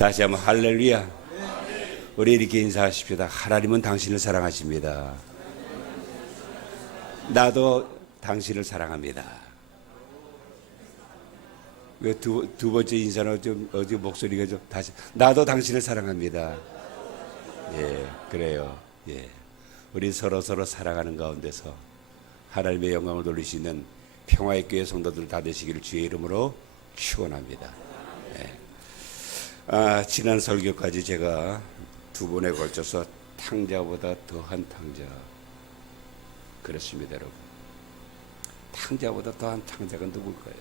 다시 한번 할렐루야. 우리 이렇게 인사하십시다. 하나님은 당신을 사랑하십니다. 나도 당신을 사랑합니다. 왜 두 번째 인사는 좀 어디 목소리가 좀 다시 나도 당신을 사랑합니다. 예, 그래요. 예, 우리 서로 사랑하는 가운데서 하나님의 영광을 돌릴 수 있는 평화의 교회 성도들 다 되시기를 주의 이름으로 축원합니다. 예. 지난 설교까지 제가 두 번에 걸쳐서 탕자보다 더한 탕자 그랬습니다, 여러분. 탕자보다 더한 탕자가 누굴까요?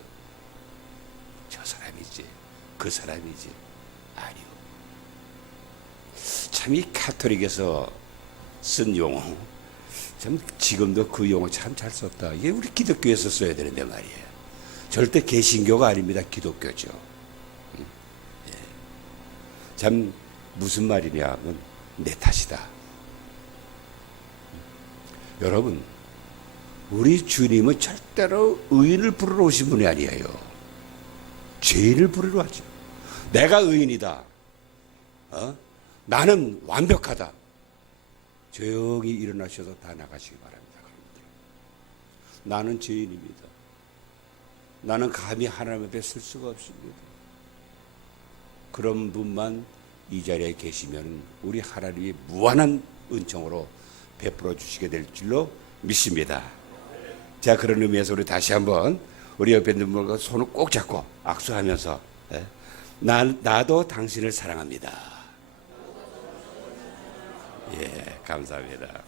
저 사람이지, 그 사람이지. 아니요. 참 이 카톨릭에서 쓴 용어, 참 지금도 그 용어 참 잘 썼다. 이게 우리 기독교에서 써야 되는데 말이에요. 절대 개신교가 아닙니다. 기독교죠. 예. 참 무슨 말이냐면 내 탓이다. 여러분, 우리 주님은 절대로 의인을 부르러 오신 분이 아니에요. 죄인을 부르러 왔죠. 내가 의인이다. 나는 완벽하다. 조용히 일어나셔서 다 나가시기 바랍니다. 나는 죄인입니다. 나는 감히 하나님 앞에 설 수가 없습니다. 그런 분만 이 자리에 계시면 우리 하나님이 무한한 은총으로 베풀어 주시게 될 줄로 믿습니다. 자, 그런 의미에서 우리 다시 한번 우리 옆에 있는 분과 손을 꼭 잡고 악수하면서 나도 당신을 사랑합니다. 예, 감사합니다.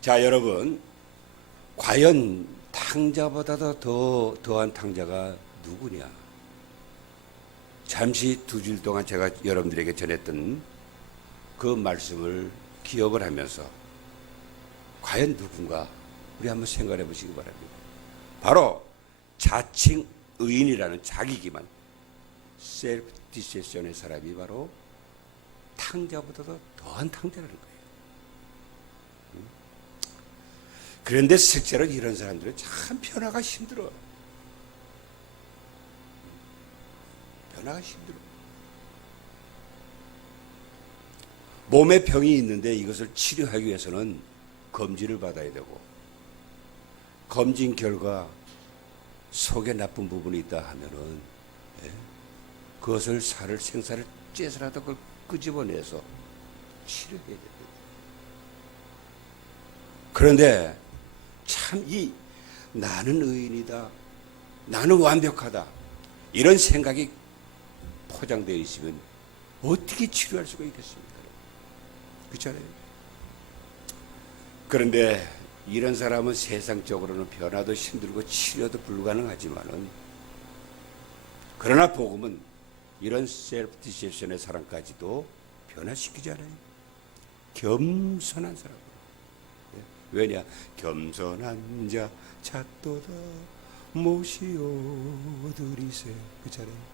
자, 여러분, 과연 탕자보다도 더한 탕자가 누구냐? 잠시 두 줄 동안 제가 여러분들에게 전했던 그 말씀을 기억을 하면서 과연 누군가 우리 한번 생각해 보시기 바랍니다. 바로 자칭 의인이라는 자기 기만, 셀프 디셉션의 사람이 바로 탕자보다도 더한 탕자라는 거예요. 그런데 실제로 이런 사람들은 참 변화가 힘들어. 변화가 힘들어. 몸에 병이 있는데 이것을 치료하기 위해서는 검진을 받아야 되고, 검진 결과 속에 나쁜 부분이 있다 하면은 그것을 생사를 째서라도 그걸 끄집어내서 치료해야 됩니다. 그런데 참 나는 의인이다, 나는 완벽하다, 이런 생각이 포장되어 있으면 어떻게 치료할 수가 있겠습니까? 그렇잖아요. 그런데 이런 사람은 세상적으로는 변화도 힘들고 치료도 불가능하지만은, 그러나 복음은 이런 셀프 디셉션의 사람까지도 변화시키잖아요. 겸손한 사람. 왜냐? 겸손한 자 찾도다 모시오드리세. 그렇잖아요.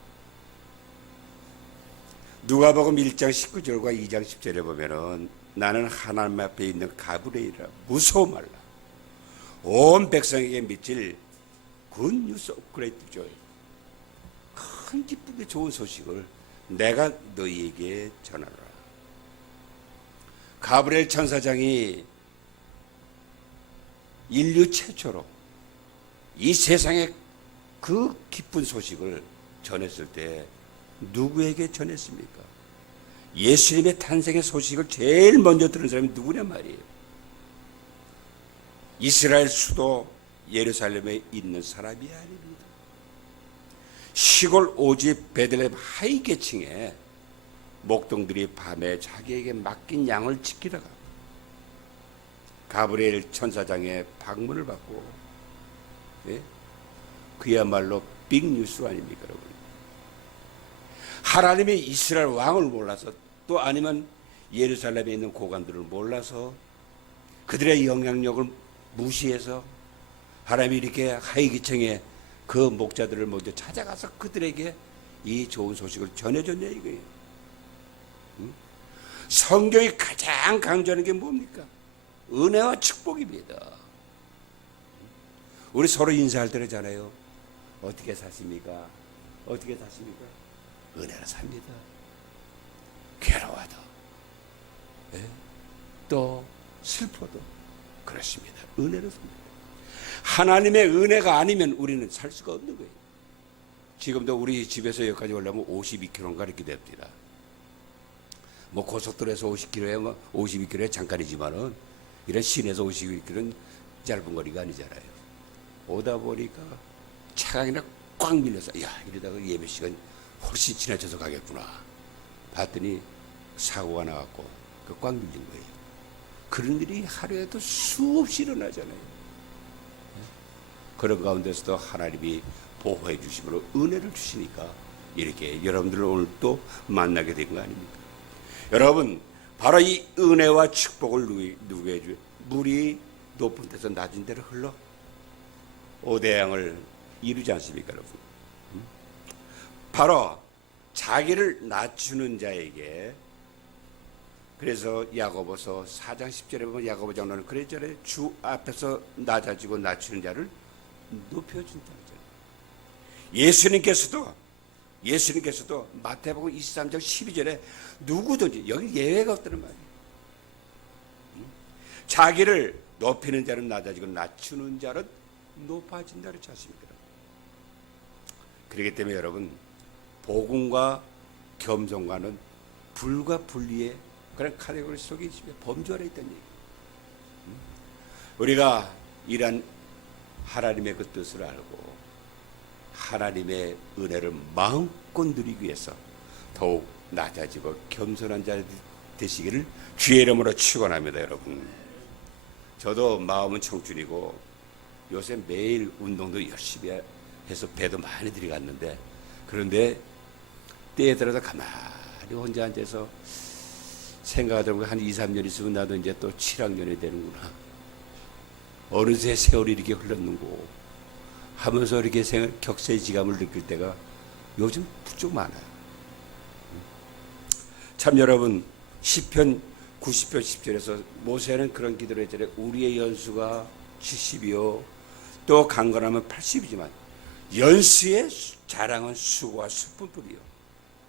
누가복음 1장 19절과 2장 10절에 보면은 나는 하나님 앞에 있는 가브리엘이라 무서워 말라. 온 백성에게 미칠 굿 뉴스 오브 그레이트 조이, 큰 기쁨의 좋은 소식을 내가 너희에게 전하라. 가브리엘 천사장이 인류 최초로 이 세상에 그 기쁜 소식을 전했을 때 누구에게 전했습니까? 예수님의 탄생의 소식을 제일 먼저 들은 사람이 누구냐 말이에요. 이스라엘 수도 예루살렘에 있는 사람이 아닙니다. 시골 오지 베들레헴 하위 계층에 목동들이 밤에 자기에게 맡긴 양을 지키다가 가브리엘 천사장의 방문을 받고, 그야말로 빅뉴스 아닙니까, 여러분? 하나님의 이스라엘 왕을 몰라서, 또 아니면 예루살렘에 있는 고관들을 몰라서, 그들의 영향력을 무시해서 하나님이 이렇게 하위기층의 그 목자들을 먼저 찾아가서 그들에게 이 좋은 소식을 전해줬냐 이거예요. 성경이 가장 강조하는 게 뭡니까? 은혜와 축복입니다. 우리 서로 인사할 때잖아요. 어떻게 사십니까? 어떻게 사십니까? 은혜로 삽니다. 괴로워도 또 슬퍼도 그렇습니다. 은혜로 삽니다. 하나님의 은혜가 아니면 우리는 살 수가 없는 거예요. 지금도 우리 집에서 여기까지 오려면 52km인가 이렇게 됩니다. 뭐 고속도로에서 50km에 뭐 52km에 잠깐이지만은 이런 시내에서 52km는 짧은 거리가 아니잖아요. 오다 보니까 차가 그냥 꽉 밀려서 야 이러다가 예배 시간 훨씬 지나쳐서 가겠구나. 봤더니 사고가 나갖고 그 꽉 밀린 거예요. 그런 일이 하루에도 수없이 일어나잖아요. 그런 가운데서도 하나님이 보호해 주심으로 은혜를 주시니까 이렇게 여러분들을 오늘 또 만나게 된 거 아닙니까? 여러분 바로 이 은혜와 축복을 누구에게 해줘요? 물이 높은 데서 낮은 데로 흘러 오대양을 이루지 않습니까 여러분? 바로 자기를 낮추는 자에게. 그래서 야고보서 4장 10절에 보면 야고보 장로는 그랬잖아요. 주 앞에서 낮아지고 낮추는 자를 높여준다는 거예요. 예수님께서도 마태복음 23장 12절에 누구든지 여기 예외가 없다는 말이에요. 자기를 높이는 자는 낮아지고 낮추는 자는 높아진다 그렇지 않습니까? 그렇기 때문에 여러분 복음과 겸손과는 불과 분리의 그런 카테고리 속에 있으면 범주 안에 있다는 얘기예요. 우리가 이런 하나님의 그 뜻을 알고 하나님의 은혜를 마음껏 누리기 위해서 더욱 낮아지고 겸손한 자 되시기를 주의 이름으로 축원합니다. 여러분 저도 마음은 청춘이고 요새 매일 운동도 열심히 해서 배도 많이 들어갔는데 그런데 때에 들어서 가만히 혼자 앉아서 생각하다 한 2, 3년 있으면 나도 이제 또 7학년이 되는구나. 어느새 세월이 이렇게 흘렀는고 하면서 이렇게 격세지감을 느낄 때가 요즘 부쩍 많아요. 참 여러분 시편 90편 10절에서 모세는 그런 기도를 했잖아요. 우리의 연수가 70이요 또 강건하면 80이지만 연수의 자랑은 수고와 수뿐뿐이요.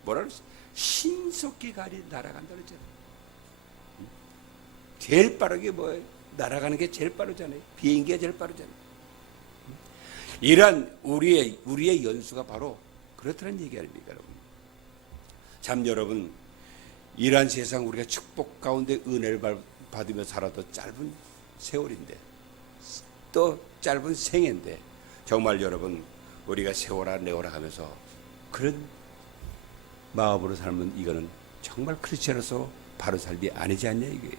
뭐라 그랬어요? 신속히 가리 날아간다 그랬잖아요. 제일 빠르게 뭐예요? 날아가는 게 제일 빠르잖아요. 비행기가 제일 빠르잖아요. 이런 우리의 연수가 바로 그렇다는 얘기 아닙니까, 여러분? 참 여러분, 이러한 세상 우리가 축복 가운데 은혜를 받으며 살아도 짧은 세월인데 또 짧은 생애인데 정말 여러분 우리가 세월아 내월아 하면서 그런 마음으로 살면 이거는 정말 크리스천으로서 바로 삶이 아니지 않냐 이거예요.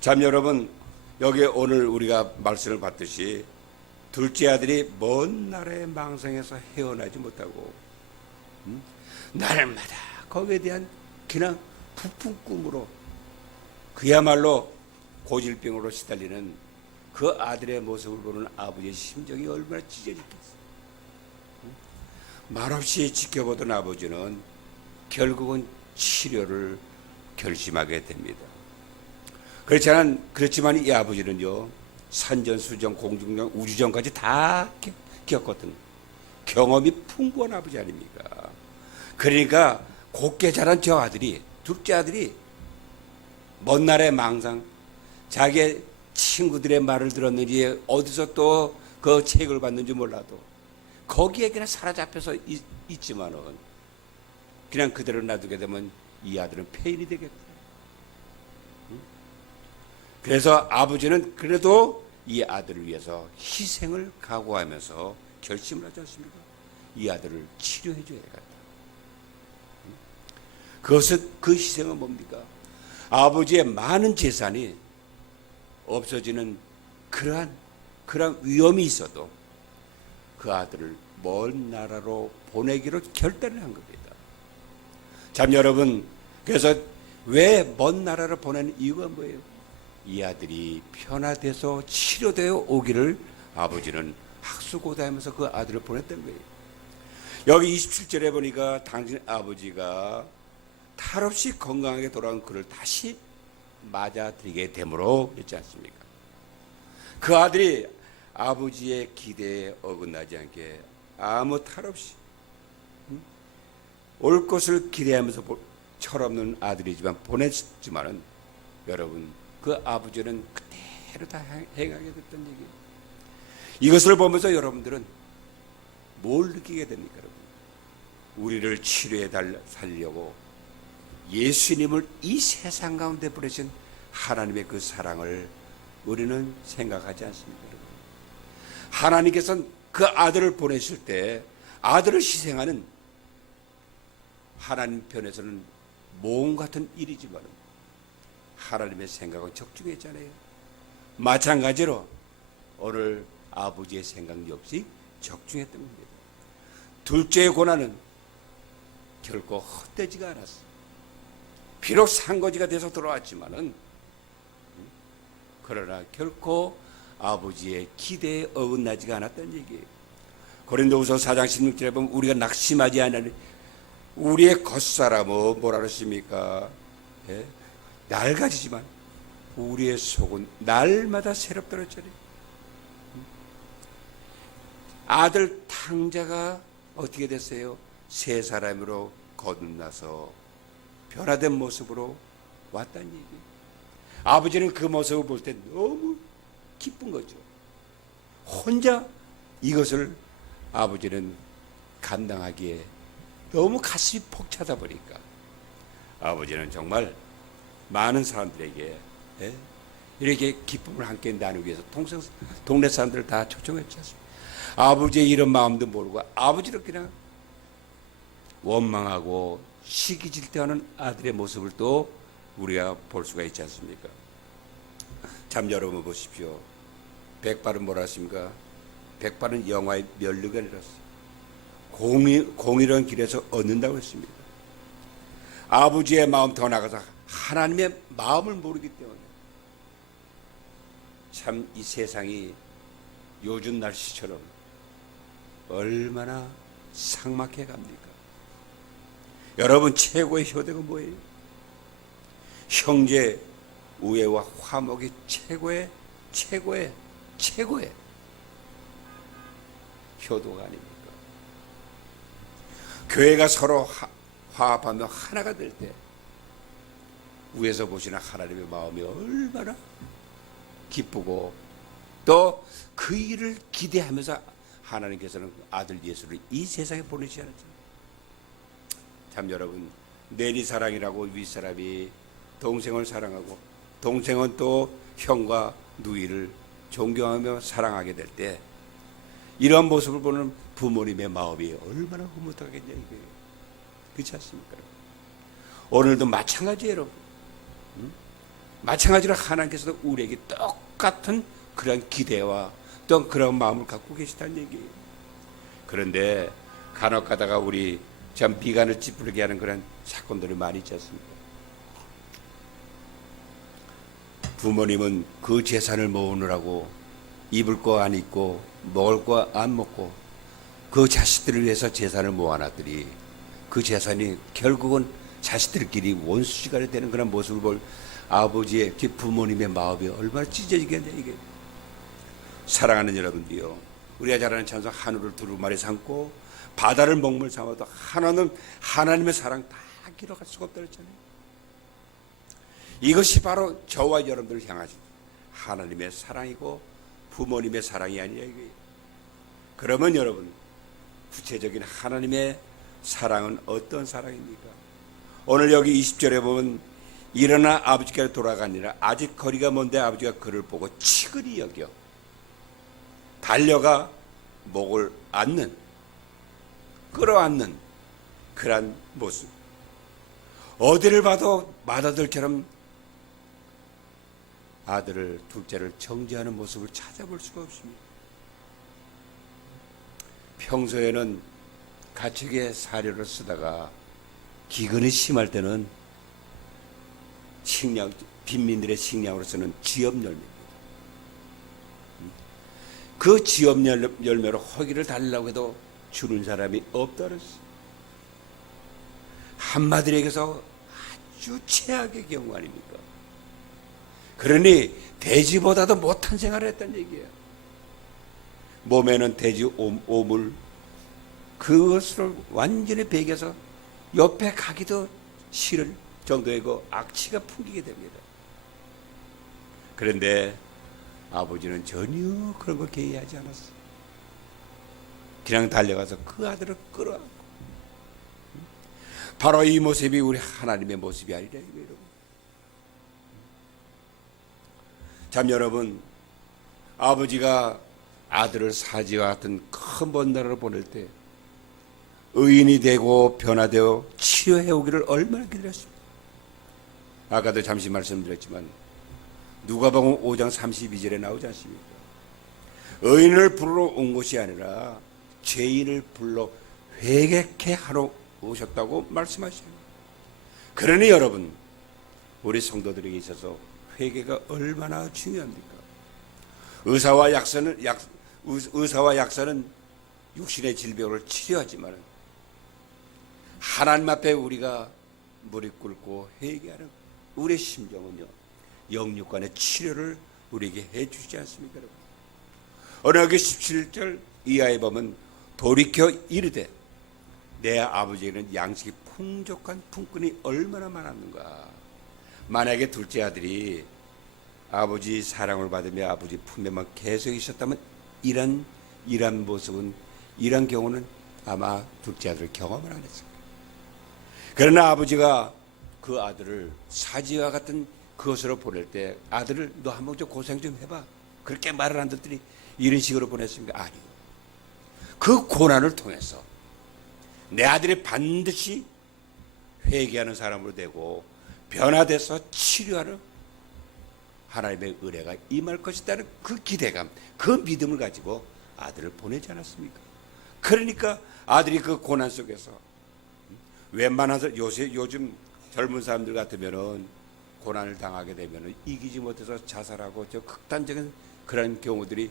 참 여러분 여기 오늘 우리가 말씀을 받듯이 둘째 아들이 먼 나라의 망상에서 헤어나지 못하고 날마다 거기에 대한 그냥 부푼 꿈으로 그야말로 고질병으로 시달리는 그 아들의 모습을 보는 아버지의 심정이 얼마나 찢어졌겠어요. 말없이 지켜보던 아버지는 결국은 치료를 결심하게 됩니다. 그렇지만 이 아버지는요 산전수전 공중전 우주전까지 다 겪었던 경험이 풍부한 아버지 아닙니까? 그러니까 곱게 자란 저 아들이 둘째 아들이 먼 나라의 망상 자기의 친구들의 말을 들었는지 어디서 또 그 책을 봤는지 몰라도 거기에 그냥 사로잡혀서 있지만은 그냥 그대로 놔두게 되면 이 아들은 폐인이 되겠다. 그래서 아버지는 그래도 이 아들을 위해서 희생을 각오하면서 결심을 하지 않습니까? 이 아들을 치료해 줘야겠다. 그것은 그 희생은 뭡니까? 아버지의 많은 재산이 없어지는 그러한 위험이 있어도 그 아들을 먼 나라로 보내기로 결단을 한 겁니다. 참 여러분, 그래서 왜 먼 나라로 보내는 이유가 뭐예요? 이 아들이 편화돼서 치료되어 오기를 아버지는 학수고대하면서 그 아들을 보냈던 거예요. 여기 27절에 보니까 당신 아버지가 탈없이 건강하게 돌아온 그를 다시 맞아들이게 되므로 했지 않습니까? 그 아들이 아버지의 기대에 어긋나지 않게 아무 탈 없이 올 것을 기대하면서 철없는 아들이지만 보냈지만은 여러분 그 아버지는 그대로 다 행하게 됐던 얘기예요. 이것을 보면서 여러분들은 뭘 느끼게 됩니까? 여러분? 우리를 치료해 살려고 예수님을 이 세상 가운데 보내신 하나님의 그 사랑을 우리는 생각하지 않습니까? 여러분? 하나님께서는 그 아들을 보내실 때 아들을 희생하는 하나님 편에서는 모험 같은 일이지만 하나님의 생각은 적중했잖아요. 마찬가지로 오늘 아버지의 생각 역시 적중했던 겁니다. 둘째의 고난은 결코 헛되지가 않았어. 비록 상거지가 돼서 돌아왔지만은 그러나 결코 아버지의 기대에 어긋나지가 않았다는 얘기예요. 고린도후서 4장 16절에 보면 우리가 낙심하지 않으니 우리의 겉사람은 뭐라 그러십니까? 예? 낡아지지만 우리의 속은 날마다 새롭다 그랬잖아요. 아들 탕자가 어떻게 됐어요? 새 사람으로 거듭나서 변화된 모습으로 왔다는 얘기예요. 아버지는 그 모습을 볼 때 너무 기쁜 거죠. 혼자 이것을 아버지는 감당하기에 너무 가슴이 벅차다 보니까 아버지는 정말 많은 사람들에게 이렇게 기쁨을 함께 나누기 위해서 동네 사람들을 다 초청했지 않습니까? 아버지의 이런 마음도 모르고 아버지를 그냥 원망하고 시기질투하는 아들의 모습을 또 우리가 볼 수가 있지 않습니까? 참 여러분 보십시오. 백발은 뭐라 했습니까? 백발은 영화의 멸류가 내렸어요. 공의로운 길에서 얻는다고 했습니다. 아버지의 마음 더 나가서 하나님의 마음을 모르기 때문에 참 이 세상이 요즘 날씨처럼 얼마나 삭막해 갑니까? 여러분 최고의 효도가 뭐예요? 형제 우애와 화목이 최고의 효도가 아닙니까? 교회가 서로 화합하며 하나가 될 때 위에서 보시는 하나님의 마음이 얼마나 기쁘고 또 그 일을 기대하면서 하나님께서는 아들 예수를 이 세상에 보내지 않았잖아요. 참 여러분 내리사랑이라고 윗사람이 동생을 사랑하고 동생은 또 형과 누이를 존경하며 사랑하게 될 때 이런 모습을 보는 부모님의 마음이 얼마나 흐뭇하겠냐 이거예요. 그렇지 않습니까? 오늘도 마찬가지예요, 여러분. 마찬가지로 하나님께서도 우리에게 똑같은 그런 기대와 또 그런 마음을 갖고 계시다는 얘기예요. 그런데 간혹 가다가 우리 참 미간을 찌푸리게 하는 그런 사건들이 많이 있지 않습니까? 부모님은 그 재산을 모으느라고 입을 거 안 입고 먹을 거 안 먹고 그 자식들을 위해서 재산을 모아놨더니 그 재산이 결국은 자식들끼리 원수지간이 되는 그런 모습을 볼 아버지의 부모님의 마음이 얼마나 찢어지겠냐 이게. 사랑하는 여러분들이요, 우리가 잘 아는 찬송 하늘을 두루마리 삼고 바다를 먹물 삼아도 하나는 하나님의 사랑 다 기록할 수가 없다 그랬잖아요. 이것이 바로 저와 여러분들을 향하신 하나님의 사랑이고 부모님의 사랑이 아니냐 이거예요. 그러면 여러분 구체적인 하나님의 사랑은 어떤 사랑입니까? 오늘 여기 20절에 보면 일어나 아버지께로 돌아가니라. 아직 거리가 먼데 아버지가 그를 보고 치근히 여겨 달려가 목을 끌어안는 그런 모습. 어디를 봐도 맏아들처럼 아들을 둘째를 정죄하는 모습을 찾아볼 수가 없습니다. 평소에는 가축의 사료를 쓰다가 기근이 심할 때는 빈민들의 식량으로 쓰는 지엽열매입니다. 그 지엽열매로 허기를 달라고 해도 주는 사람이 없다 그랬어요. 한마디에게서 아주 최악의 경우 아닙니까? 그러니 돼지보다도 못한 생활을 했다는 얘기예요. 몸에는 돼지 오물 그것을 완전히 베겨서 옆에 가기도 싫을 정도의 그 악취가 풍기게 됩니다. 그런데 아버지는 전혀 그런 거 개의하지 않았어요. 그냥 달려가서 그 아들을 끌어안고. 바로 이 모습이 우리 하나님의 모습이 아니라 여러분. 참 여러분, 아버지가 아들을 사지와 같은 큰 먼 나라로 보낼 때 의인이 되고 변화되어 치료해 오기를 얼마나 기다렸습니까? 아까도 잠시 말씀드렸지만 누가복음 5장 32절에 나오지 않습니까? 의인을 부르러 온 것이 아니라 죄인을 불러 회개케 하러 오셨다고 말씀하시는 거예요. 그러니 여러분, 우리 성도들에게 있어서 회개가 얼마나 중요합니까? 의사와 약사는 육신의 질병을 치료하지만 하나님 앞에 우리가 무릎 꿇고 회개하는 우리의 심정은요, 영육간의 치료를 우리에게 해주지 않습니까? 여러분? 언약의 17절 이하에 보면 돌이켜 이르되 내 아버지에게는 양식이 풍족한 품꾼이 얼마나 많았는가. 만약에 둘째 아들이 아버지 사랑을 받으며 아버지 품에만 계속 있었다면 이런 모습은, 이런 경우는 아마 둘째 아들을 경험을 안 했을 거예요. 그러나 아버지가 그 아들을 사지와 같은 그것으로 보낼 때 아들을 너 한번 좀 고생 좀 해봐, 그렇게 말을 안 듣더니 이런 식으로 보냈습니까? 아니요. 그 고난을 통해서 내 아들이 반드시 회개하는 사람으로 되고 변화돼서 치료하는 하나님의 은혜가 임할 것이라는 그 기대감, 그 믿음을 가지고 아들을 보내지 않았습니까? 그러니까 아들이 그 고난 속에서 웬만한 요즘 젊은 사람들 같으면은 고난을 당하게 되면은 이기지 못해서 자살하고 저 극단적인 그런 경우들이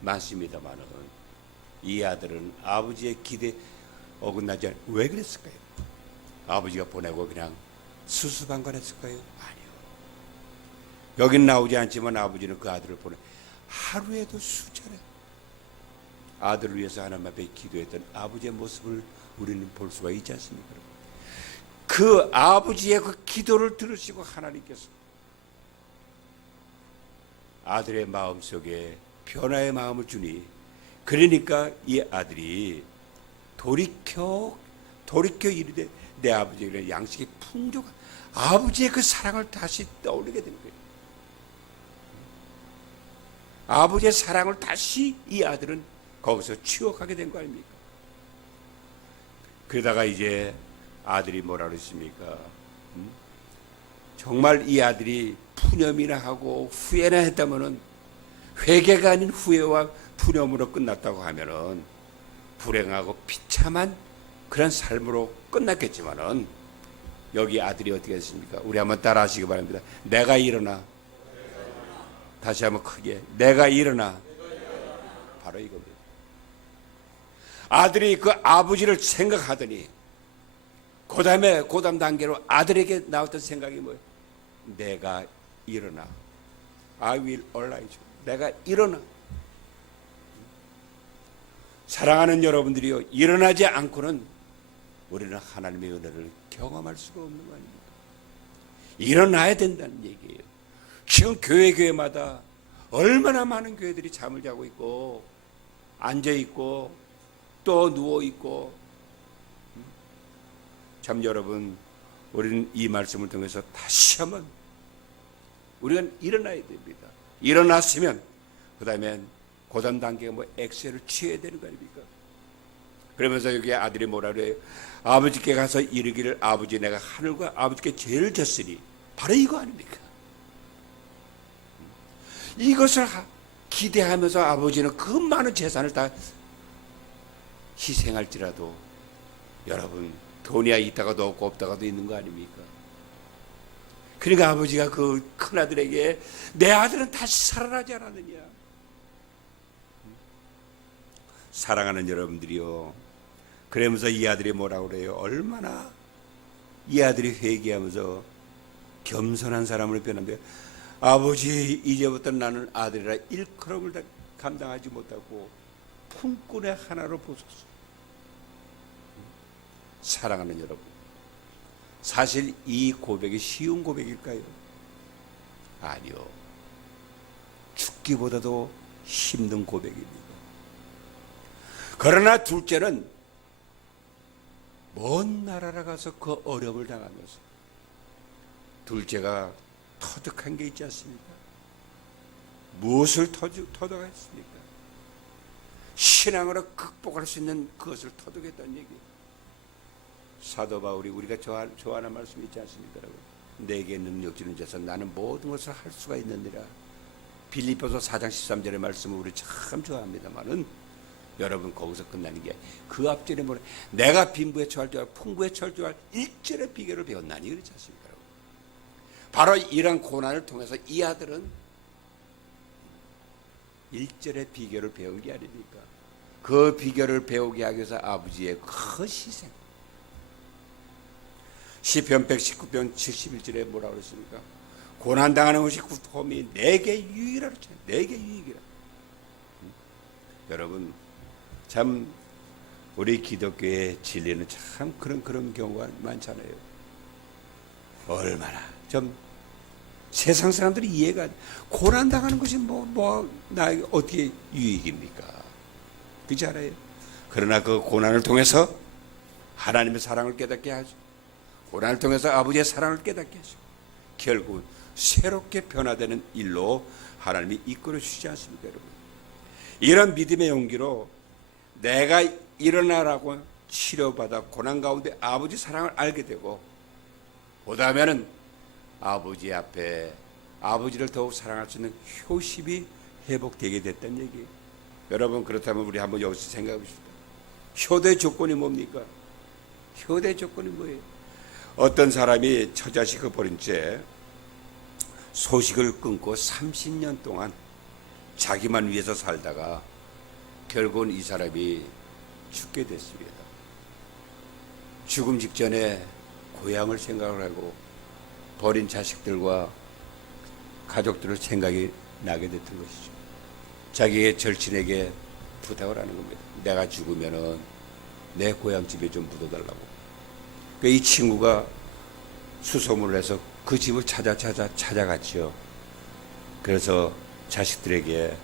많습니다만은 이 아들은 아버지의 기대 어긋나지 않아요. 왜 그랬을까요? 아버지가 보내고 그냥 수수방관했을까요? 아니요. 여긴 나오지 않지만 아버지는 그 아들을 보내 하루에도 수차례 아들을 위해서 하나님 앞에 기도했던 아버지의 모습을 우리는 볼 수가 있지 않습니까? 그 아버지의 그 기도를 들으시고 하나님께서 아들의 마음속에 변화의 마음을 주니, 그러니까 이 아들이 돌이켜 이르되 내 아버지에게는 양식이 풍족한 아버지의 그 사랑을 다시 떠올리게 된 거예요. 아버지의 사랑을 다시 이 아들은 거기서 추억하게 된 거 아닙니까? 그러다가 이제 아들이 뭐라 그랬습니까? 정말 이 아들이 푸념이나 하고 후회나 했다면은, 회개가 아닌 후회와 푸념으로 끝났다고 하면은 불행하고 비참한 그런 삶으로 끝났겠지만은, 여기 아들이 어떻게 했습니까? 우리 한번 따라 하시기 바랍니다. 내가 일어나. 다시 한번 크게. 내가 일어나. 바로 이겁니다. 아들이 그 아버지를 생각하더니 그 다음 단계로 아들에게 나왔던 생각이 뭐예요? 내가 일어나. I will arise. 내가 일어나. 사랑하는 여러분들이요, 일어나지 않고는 우리는 하나님의 은혜를 경험할 수가 없는 거 아닙니까? 일어나야 된다는 얘기예요. 지금 교회마다 얼마나 많은 교회들이 잠을 자고 있고 앉아 있고 또 누워 있고. 참 여러분, 우리는 이 말씀을 통해서 다시 한번 우리가 일어나야 됩니다. 일어났으면 그 다음에 고단 단계가 엑셀을 취해야 되는 거 아닙니까? 그러면서 여기 아들이 뭐라 그래요? 아버지께 가서 이르기를 아버지 내가 하늘과 아버지께 죄를 졌으니, 바로 이거 아닙니까? 이것을 기대하면서 아버지는 그 많은 재산을 다 희생할지라도, 여러분 돈이야 있다가도 없고 없다가도 있는 거 아닙니까? 그러니까 아버지가 그 큰아들에게 내 아들은 다시 살아나지 않았느냐. 사랑하는 여러분들이요, 그러면서 이 아들이 뭐라고 그래요? 얼마나 이 아들이 회개하면서 겸손한 사람으로 변한대요. 아버지, 이제부터 나는 아들이라 일컬음을 다 감당하지 못하고 품꾼의 하나로 보소서. 사랑하는 여러분, 사실 이 고백이 쉬운 고백일까요? 아니요. 죽기보다도 힘든 고백입니다. 그러나 둘째는 먼 나라로 가서 그 어려움을 당하면서 둘째가 터득한 게 있지 않습니까? 무엇을 터득했습니까? 신앙으로 극복할 수 있는 그것을 터득했다는 얘기예요. 사도 바울이 우리가 좋아하는 말씀이 있지 않습니까? 내게 능력 주는 자서 나는 모든 것을 할 수가 있느니라. 빌립보서 4장 13절의 말씀을 우리 참 좋아합니다만은 여러분 거기서 끝나는 게 그 앞절에 뭐래? 내가 빈부에 처할 줄 알고 풍부에 처할 줄 알고 1절의 비결을 배웠나니 그렇지 않습니까? 바로 이런 고난을 통해서 이 아들은 1절의 비결을 배운 게 아닙니까? 그 비결을 배우게 하기 위해서 아버지의 큰 희생. 시편 119편 71절에 뭐라고 그랬습니까? 고난당하는 것이 구통이 내게 유익이라 그랬잖아요. 내게 유익이라. 여러분 참 우리 기독교의 진리는 참 그런 경우가 많잖아요. 얼마나 좀 세상 사람들이 이해가 안 돼. 고난당하는 것이 나에게 어떻게 유익입니까? 그렇지 않아요? 그러나 그 고난을 통해서 하나님의 사랑을 깨닫게 하죠. 고난을 통해서 아버지의 사랑을 깨닫게 하죠. 결국 새롭게 변화되는 일로 하나님이 이끌어 주시지 않습니까, 여러분? 이런 믿음의 용기로 내가 일어나라고 치료받아 고난 가운데 아버지 사랑을 알게 되고 그다음에는 아버지 앞에 아버지를 더욱 사랑할 수 있는 효심이 회복되게 됐다는 얘기예요. 여러분 그렇다면 우리 한번 여기서 생각해 봅시다. 효도의 조건이 뭡니까? 효도의 조건이 뭐예요? 어떤 사람이 처자식을 버린 채 소식을 끊고 30년 동안 자기만 위해서 살다가 결국은 이 사람이 죽게 됐습니다. 죽음 직전에 고향을 생각을 하고 버린 자식들과 가족들을 생각이 나게 됐던 것이죠. 자기의 절친에게 부탁을 하는 겁니다. 내가 죽으면은 내 고향집에 좀 묻어달라고. 이 친구가 수소문을 해서 그 집을 찾아갔죠. 그래서 자식들에게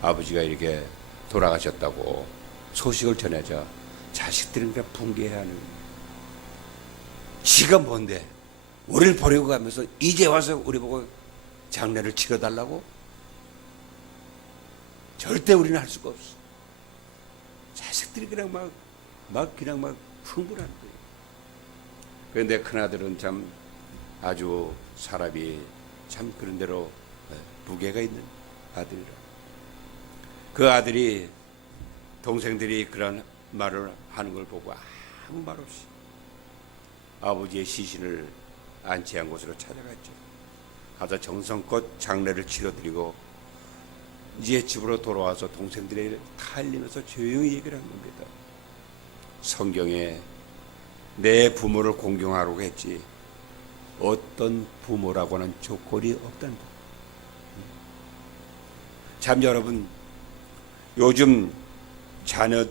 아버지가 이렇게 돌아가셨다고 소식을 전하자 자식들은 그냥 붕괴해하는 거예요. 지가 뭔데 우리를 버리고 가면서 이제 와서 우리 보고 장례를 치러달라고? 절대 우리는 할 수가 없어. 자식들이 그냥 막 흥분하는 거예요. 그런데 큰아들은 참 아주 사람이 참 그런 대로 무게가 있는 아들이라. 그 아들이 동생들이 그런 말을 하는 걸 보고 아무 말 없이 아버지의 시신을 안치한 곳으로 찾아갔죠. 가서 정성껏 장례를 치러드리고 이제 집으로 돌아와서 동생들이 탈리면서 조용히 얘기를 한 겁니다. 성경에 내 부모를 공경하라고 했지 어떤 부모라고는 조건이 없단다. 참 여러분 요즘 자녀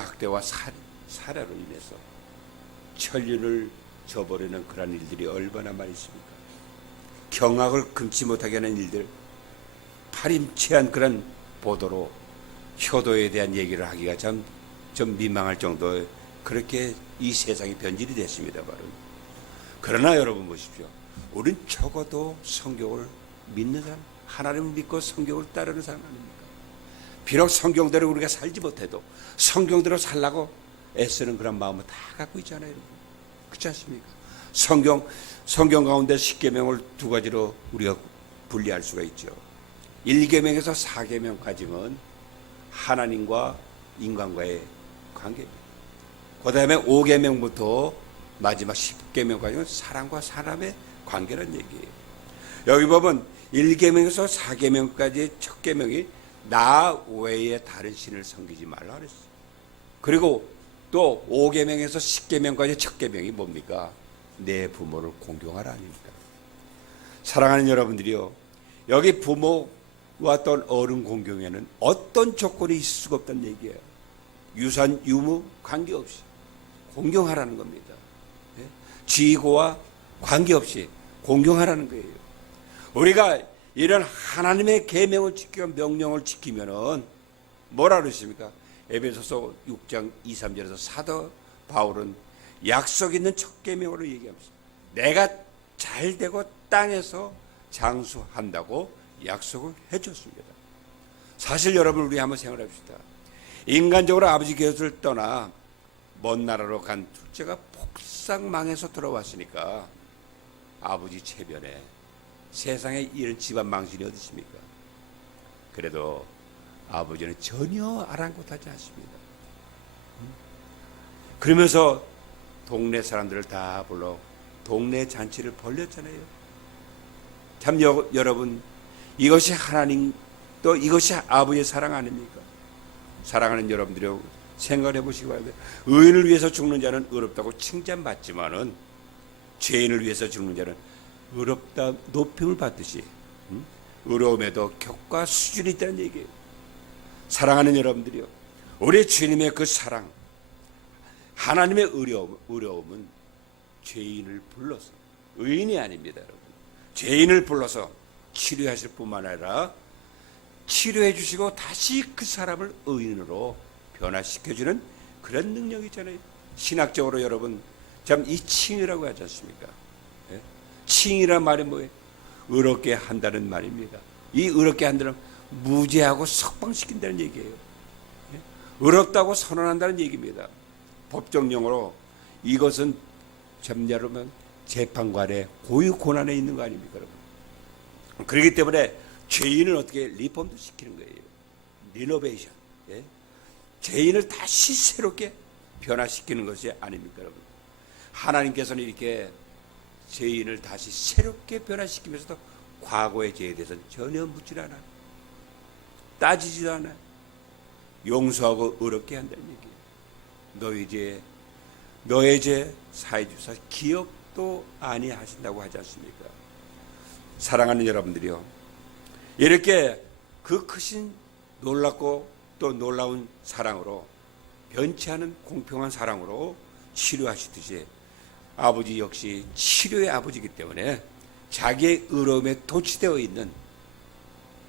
학대와 살해로 인해서 천륜을 저버리는 그런 일들이 얼마나 많이 있습니까? 경악을 금치 못하게 하는 일들, 파렴치한 그런 보도로 효도에 대한 얘기를 하기가 좀 민망할 정도의 그렇게 이 세상이 변질이 됐습니다. 바로. 그러나 여러분 보십시오. 우린 적어도 성경을 믿는 사람, 하나님을 믿고 성경을 따르는 사람 아닙니까? 비록 성경대로 우리가 살지 못해도 성경대로 살라고 애쓰는 그런 마음을 다 갖고 있잖아요. 그렇지 않습니까? 성경 가운데 10계명을 두 가지로 우리가 분리할 수가 있죠. 1계명에서 4계명까지는 하나님과 인간과의 관계입니다. 그 다음에 5계명부터 마지막 10계명까지는 사람과 사람의 관계라는 얘기예요. 여기 보면 1계명에서 4계명까지의 첫 계명이 나 외에 다른 신을 섬기지 말라 그랬어요. 그리고 또 5계명에서 10계명까지 첫 계명이 뭡니까? 내 부모를 공경하라 아닙니까? 사랑하는 여러분들이요, 여기 부모와 또 어른 공경에는 어떤 조건이 있을 수가 없다는 얘기예요. 유산 유무 관계없이 공경하라는 겁니다. 지고와 관계없이 공경하라는 거예요. 우리가 이런 하나님의 계명을 지키고 명령을 지키면은 뭐라 그러십니까? 에베소서 6장 2, 3절에서 사도 바울은 약속 있는 첫 계명으로 얘기합니다. 내가 잘 되고 땅에서 장수한다고 약속을 해줬습니다. 사실 여러분, 우리 한번 생각해 봅시다. 인간적으로 아버지 곁을 떠나 먼 나라로 간 둘째가 폭삭 망해서 돌아왔으니까 아버지 체변에 세상에 이런 집안 망신이 어디 있습니까? 그래도 아버지는 전혀 아랑곳하지 않습니다. 그러면서 동네 사람들을 다 불러 동네 잔치를 벌렸잖아요. 참 여러분, 이것이 하나님, 또 이것이 아버지의 사랑 아닙니까? 사랑하는 여러분들이 생각해 보시기 바랍니다. 의인을 위해서 죽는 자는 의롭다고 칭찬받지만은 죄인을 위해서 죽는 자는 의롭다 높임을 받듯이 의로움에도 격과 수준이 있다는 얘기예요. 사랑하는 여러분들이요, 우리 주님의 그 사랑, 하나님의 의로움은 죄인을 불러서, 의인이 아닙니다, 여러분. 죄인을 불러서 치료하실 뿐만 아니라 치료해 주시고 다시 그 사람을 의인으로 변화시켜주는 그런 능력이 있잖아요. 신학적으로 여러분, 참 이 칭이라고 하지 않습니까? 예? 칭이란 말이 뭐예요? 의롭게 한다는 말입니다. 이 의롭게 한다는 무죄하고 석방시킨다는 얘기예요. 예? 의롭다고 선언한다는 얘기입니다. 법정 용어로 이것은 참 여러분, 재판관의 고유 권한에 있는 거 아닙니까, 여러분? 그렇기 때문에 죄인을 어떻게 리폼도 시키는 거예요. 리노베이션. 예? 죄인을 다시 새롭게 변화시키는 것이 아닙니까, 여러분? 하나님께서는 이렇게 죄인을 다시 새롭게 변화시키면서도 과거의 죄에 대해서는 전혀 묻질 않아요. 따지지도 않아요. 용서하고 의롭게 한다는 얘기예요. 너의 죄 사해 주사 기억도 아니하신다고 하지 않습니까? 사랑하는 여러분들이요, 이렇게 그 크신 놀랍고 또 놀라운 사랑으로, 변치 않은 공평한 사랑으로 치료하시듯이 아버지 역시 치료의 아버지이기 때문에 자기의 의로움에 도취되어 있는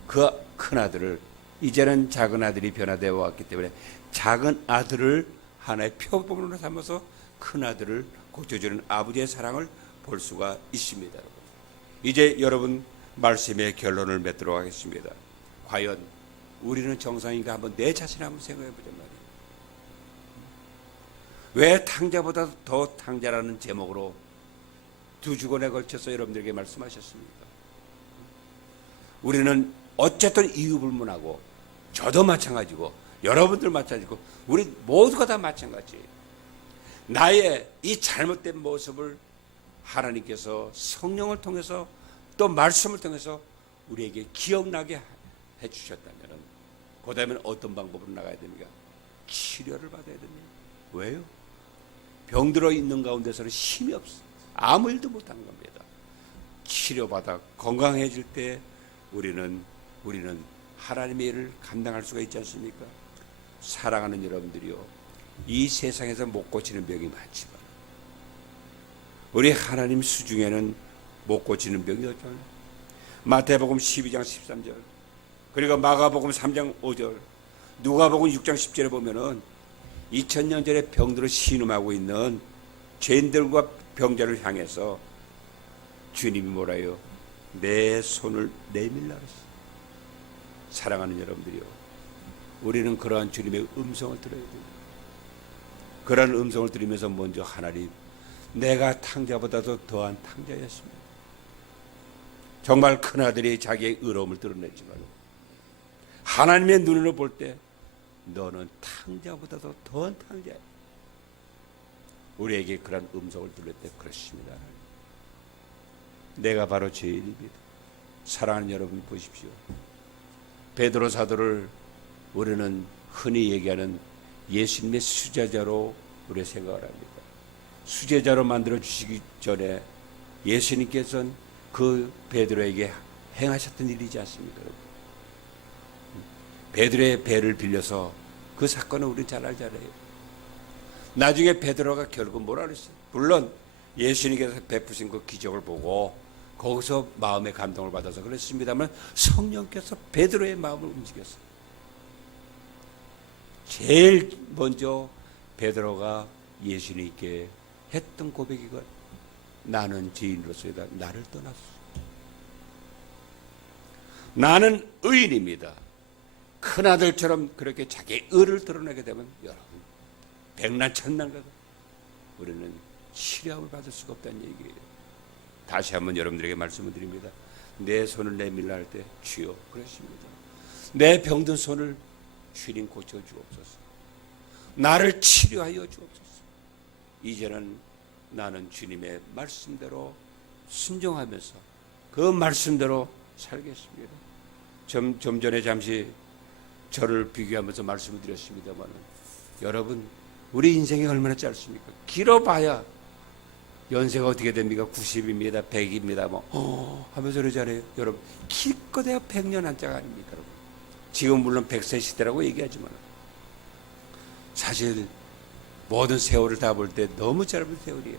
그 큰아들을, 이제는 작은 아들이 변화되어 왔기 때문에 작은 아들을 하나의 표본으로 삼아서 큰아들을 고쳐주는 아버지의 사랑을 볼 수가 있습니다. 여러분. 이제 여러분 말씀의 결론을 맺도록 하겠습니다. 과연 우리는 정상인가? 한번 내 자신을 한번 생각해 보자 말이에요. 왜 탕자보다 더 탕자라는 제목으로 2주간에 걸쳐서 여러분들에게 말씀하셨습니까? 우리는 어쨌든 이유불문하고, 저도 마찬가지고 여러분들 마찬가지고 우리 모두가 다 마찬가지예요. 나의 이 잘못된 모습을 하나님께서 성령을 통해서 또 말씀을 통해서 우리에게 기억나게 해주셨다면 그 다음에는 어떤 방법으로 나가야 됩니까? 치료를 받아야 됩니다. 왜요? 병들어 있는 가운데서는 힘이 없어. 아무 일도 못한 겁니다. 치료받아 건강해질 때 우리는 하나님의 일을 감당할 수가 있지 않습니까? 사랑하는 여러분들이요, 이 세상에서 못 고치는 병이 많지만 우리 하나님 수중에는 못 고치는 병이 없잖아요. 마태복음 12장 13절, 그리고 마가복음 3장 5절, 누가복음 6장 10절에 보면은 2000년 전에 병들어 신음하고 있는 죄인들과 병자를 향해서 주님이 뭐라요? 내 손을 내밀라 그랬어요. 사랑하는 여러분들이요, 우리는 그러한 주님의 음성을 들어야 됩니다. 그러한 음성을 들으면서 먼저 하나님, 내가 탕자보다도 더한 탕자였습니다. 정말 큰아들이 자기의 의로움을 드러냈지만 하나님의 눈으로 볼 때 너는 탕자보다도 더한 탕자야. 우리에게 그런 음성을 들을 때 그렇습니다. 내가 바로 죄인입니다. 사랑하는 여러분 보십시오. 베드로 사도를 우리는 흔히 얘기하는 예수님의 수제자로 우리 생각을 합니다. 수제자로 만들어 주시기 전에 예수님께서는 그 베드로에게 행하셨던 일이지 않습니까? 베드로의 배를 빌려서 그 사건은 우리 잘 알잖아요. 나중에 베드로가 결국 뭐라 그랬어요? 물론 예수님께서 베푸신 그 기적을 보고 거기서 마음의 감동을 받아서 그랬습니다만 성령께서 베드로의 마음을 움직였어요. 제일 먼저 베드로가 예수님께 했던 고백이건 나는 죄인으로서이다. 나를 떠났어. 나는 의인입니다. 큰아들처럼 그렇게 자기의 의를 드러내게 되면 여러분 백난천난가도 우리는 치료함을 받을 수가 없다는 얘기예요. 다시 한번 여러분들에게 말씀을 드립니다. 내 손을 내밀라 할 때 주여 그러십니다. 내 병든 손을 주님 고쳐주옵소서. 나를 치료하여 주옵소서. 이제는 나는 주님의 말씀대로 순종하면서 그 말씀대로 살겠습니다. 좀 전에 잠시 저를 비교하면서 말씀을 드렸습니다만 여러분 우리 인생이 얼마나 짧습니까? 길어봐야 연세가 어떻게 됩니까? 90입니다. 100입니다. 하면서 그러잖아요. 여러분 기껏해야 100년 한자가 아닙니까? 여러분. 지금 물론 100세 시대라고 얘기하지만 사실 모든 세월을 다 볼 때 너무 짧은 세월이에요.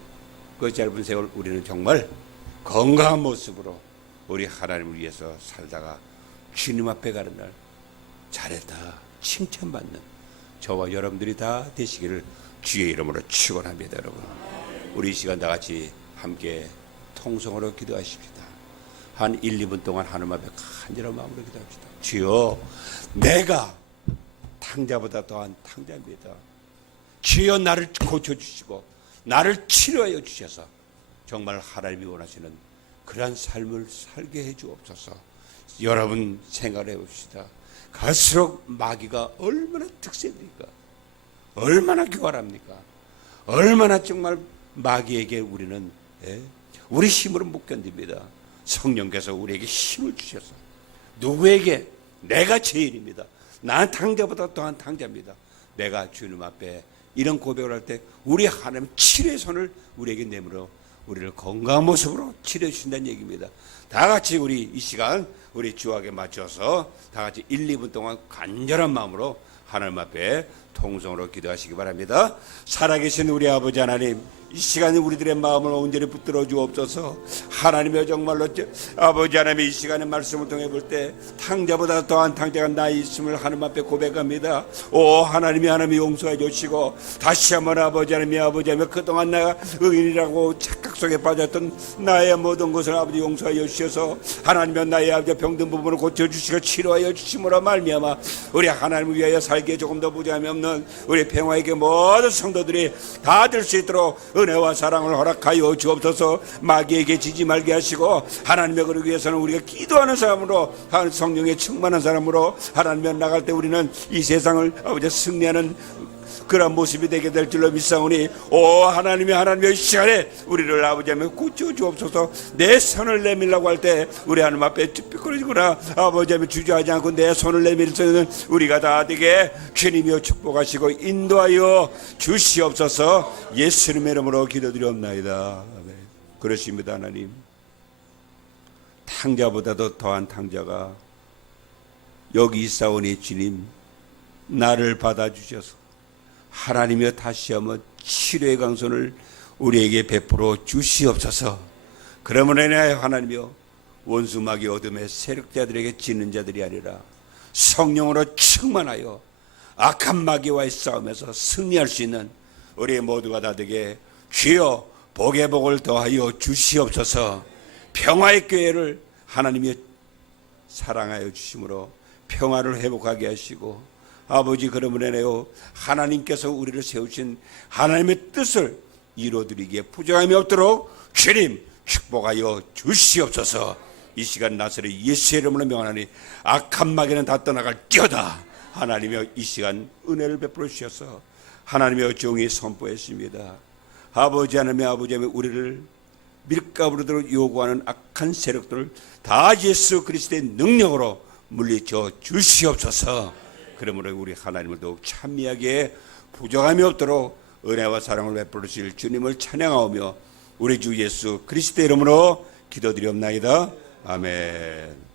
그 짧은 세월 우리는 정말 건강한 모습으로 우리 하나님을 위해서 살다가 주님 앞에 가는 날 잘했다 칭찬받는 저와 여러분들이 다 되시기를 주의 이름으로 축원합니다. 여러분 우리 이 시간 다 같이 함께 통성으로 기도하십시다. 한 1, 2분 동안 하나님 앞에 간절한 마음으로 기도합시다. 주여 내가 탕자보다 더한 탕자입니다. 주여 나를 고쳐주시고 나를 치료하여 주셔서 정말 하나님이 원하시는 그러한 삶을 살게 해 주옵소서. 여러분 생각해 봅시다. 갈수록 마귀가 얼마나 특색입니까? 얼마나 교활합니까? 얼마나 정말 마귀에게 우리는 우리 힘으로 못 견딥니다. 성령께서 우리에게 힘을 주셔서 누구에게 내가 죄인입니다. 난 탕자보다 더한 탕자입니다. 내가 주님 앞에 이런 고백을 할 때 우리 하나님 치료의 손을 우리에게 내밀어 우리를 건강한 모습으로 치료해 주신다는 얘기입니다. 다 같이 우리 이 시간 우리 주악에 맞춰서 다 같이 1, 2분 동안 간절한 마음으로 하나님 앞에 통성으로 기도하시기 바랍니다. 살아계신 우리 아버지 하나님, 이 시간에 우리들의 마음을 온전히 붙들어 주옵소서. 하나님의 정말로 아버지 하나님의 이 시간에 말씀을 통해 볼 때 탕자보다 더한 탕자가 나에 있음을 하나님 앞에 고백합니다. 오 하나님이 용서해 주시고 다시 한번 아버지 하나님 그동안 내가 의인이라고 착각 속에 빠졌던 나의 모든 것을 아버지 용서하여 주셔서 하나님의 나의 아버지 병든 부분을 고쳐주시고 치료하여 주심으로 말미암아 우리 하나님을 위하여 살기에 조금 더 부족함이 없는 우리 평화에게 모든 성도들이 다 될 수 있도록 은혜와 사랑을 허락하여 주옵소서. 마귀에게 지지 말게 하시고 하나님의 그러기 위해서는 우리가 기도하는 사람으로 성령에 충만한 사람으로 하나님의 나갈 때 우리는 이 세상을 아버지 승리하는 그런 모습이 되게 될 줄로 믿사오니 오 하나님의 시간에 우리를 아버지 하나님 고쳐 주옵소서. 내 손을 내밀라고 할 때 우리 하나님 앞에 쭈뼛거리구나 아버지 하나님 주저하지 않고 내 손을 내밀 수 있는 우리가 다 되게 주님이여 축복하시고 인도하여 주시옵소서. 예수님의 이름으로 기도드리옵나이다. 아멘. 그렇습니다. 하나님 탕자보다도 더한 탕자가 여기 있사오니 주님 나를 받아주셔서 하나님이여 다시 한번 치료의 강손을 우리에게 베풀어 주시옵소서. 그러므로 인하여 하나님이여 원수 마귀 어둠의 세력자들에게 지는 자들이 아니라 성령으로 충만하여 악한 마귀와의 싸움에서 승리할 수 있는 우리 모두가 다 되게 주여 복의 복을 더하여 주시옵소서. 평화의 교회를 하나님이 사랑하여 주심으로 평화를 회복하게 하시고 아버지 그러므로 인하여 하나님께서 우리를 세우신 하나님의 뜻을 이루어드리기에 부족함이 없도록 주님 축복하여 주시옵소서. 이 시간 나사렛 예수의 이름으로 명하노니 악한 마귀는 다 떠나갈지어다. 하나님이여 이 시간 은혜를 베풀어 주셔서 하나님의 종이 선포했습니다. 아버지 하나님의 우리를 밀가부르도록 요구하는 악한 세력들을 다 예수 그리스도의 능력으로 물리쳐 주시옵소서. 그러므로 우리 하나님을 더욱 찬미하게 부족함이 없도록 은혜와 사랑을 베풀어 주실 주님을 찬양하오며 우리 주 예수 그리스도의 이름으로 기도드리옵나이다. 아멘.